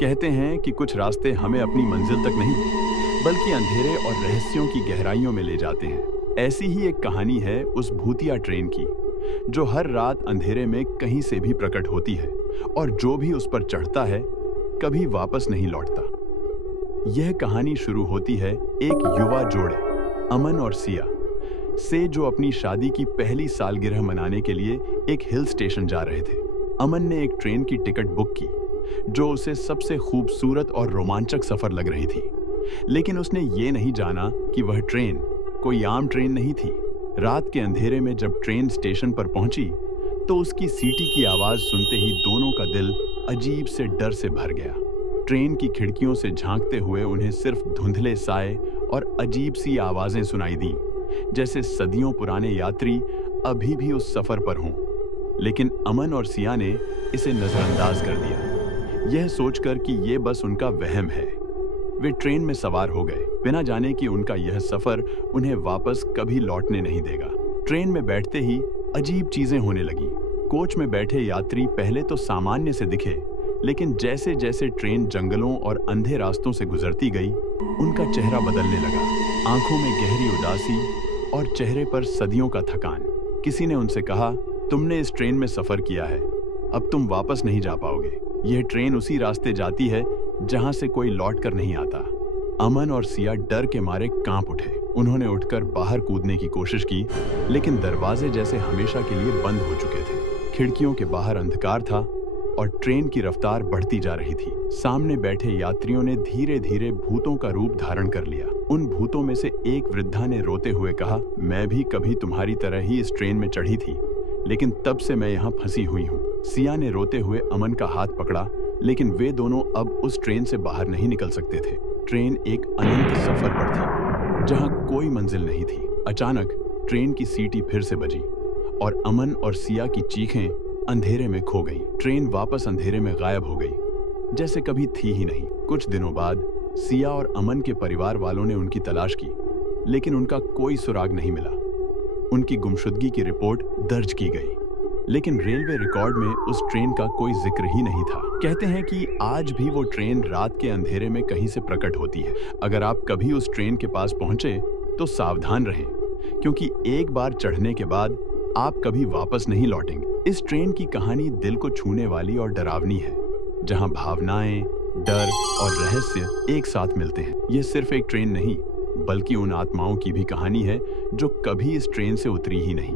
कहते हैं कि कुछ रास्ते हमें अपनी मंजिल तक नहीं, बल्कि अंधेरे और रहस्यों की गहराइयों में ले जाते हैं। ऐसी ही एक कहानी है उस भूतिया ट्रेन की, जो हर रात अंधेरे में कहीं से भी प्रकट होती है और जो भी उस पर चढ़ता है, कभी वापस नहीं लौटता। यह कहानी शुरू होती है एक युवा जोड़े, अमन और सिया, से जो अपनी शादी की पहली सालगिरह मनाने के लिए एक हिल स्टेशन जा रहे थे। अमन ने एक ट्रेन की टिकट बुक की, जो उसे सबसे खूबसूरत और रोमांचक सफर लग रही थी। लेकिन उसने ये नहीं जाना कि वह ट्रेन कोई आम ट्रेन नहीं थी। रात के अंधेरे में जब ट्रेन स्टेशन पर पहुंची, तो उसकी सीटी की आवाज सुनते ही दोनों का दिल अजीब से डर से भर गया। ट्रेन की खिड़कियों से झांकते हुए उन्हें सिर्फ धुंधले साए और अजीब सी आवाजें सुनाई दी, जैसे सदियों पुराने यात्री अभी भी उस सफर पर हों। लेकिन अमन और सिया ने इसे नजरअंदाज कर दिया, यह सोचकर कि ये बस उनका वहम है। वे ट्रेन में सवार हो गए, बिना जाने कि उनका यह सफर उन्हें वापस कभी लौटने नहीं देगा। ट्रेन में बैठते ही अजीब चीजें होने लगी। कोच में बैठे यात्री पहले तो सामान्य से दिखे, लेकिन जैसे जैसे ट्रेन जंगलों और अंधे रास्तों से गुजरती गई, उनका चेहरा बदलने लगा। आंखों में गहरी उदासी और चेहरे पर सदियों का थकान। किसी ने उनसे कहा, तुमने इस ट्रेन में सफर किया है, अब तुम वापस नहीं जा पाओगे। यह ट्रेन उसी रास्ते जाती है जहां से कोई लौट कर नहीं आता। अमन और सिया डर के मारे कांप उठे। उन्होंने उठकर बाहर कूदने की कोशिश की, लेकिन दरवाजे जैसे हमेशा के लिए बंद हो चुके थे। खिड़कियों के बाहर अंधकार था और ट्रेन की रफ्तार बढ़ती जा रही थी। सामने बैठे यात्रियों ने धीरे धीरे भूतों का रूप धारण कर लिया। उन भूतों में से एक वृद्धा ने रोते हुए कहा, मैं भी कभी तुम्हारी तरह ही इस ट्रेन में चढ़ी थी, लेकिन तब से मैं यहाँ फंसी हुई हूँ। सिया ने रोते हुए अमन का हाथ पकड़ा, लेकिन वे दोनों अब उस ट्रेन से बाहर नहीं निकल सकते थे। ट्रेन एक अनंत सफर पर थी, जहाँ कोई मंजिल नहीं थी। अचानक ट्रेन की सीटी फिर से बजी और अमन और सिया की चीखें अंधेरे में खो गईं। ट्रेन वापस अंधेरे में गायब हो गई, जैसे कभी थी ही नहीं। कुछ दिनों बाद सिया और अमन के परिवार वालों ने उनकी तलाश की, लेकिन उनका कोई सुराग नहीं मिला। उनकी गुमशुदगी की रिपोर्ट दर्ज की गई, लेकिन रेलवे रिकॉर्ड में उस ट्रेन का कोई जिक्र ही नहीं था। कहते हैं कि आज भी वो ट्रेन रात के अंधेरे में कहीं से प्रकट होती है। अगर आप कभी उस ट्रेन के पास पहुंचे तो सावधान रहें, क्योंकि एक बार चढ़ने के बाद आप कभी वापस नहीं लौटेंगे। इस ट्रेन की कहानी दिल को छूने वाली और डरावनी है, जहां भावनाएं, डर और रहस्य एक साथ मिलते हैं। यह सिर्फ एक ट्रेन नहीं, बल्कि उन आत्माओं की भी कहानी है जो कभी इस ट्रेन से उतरी ही नहीं।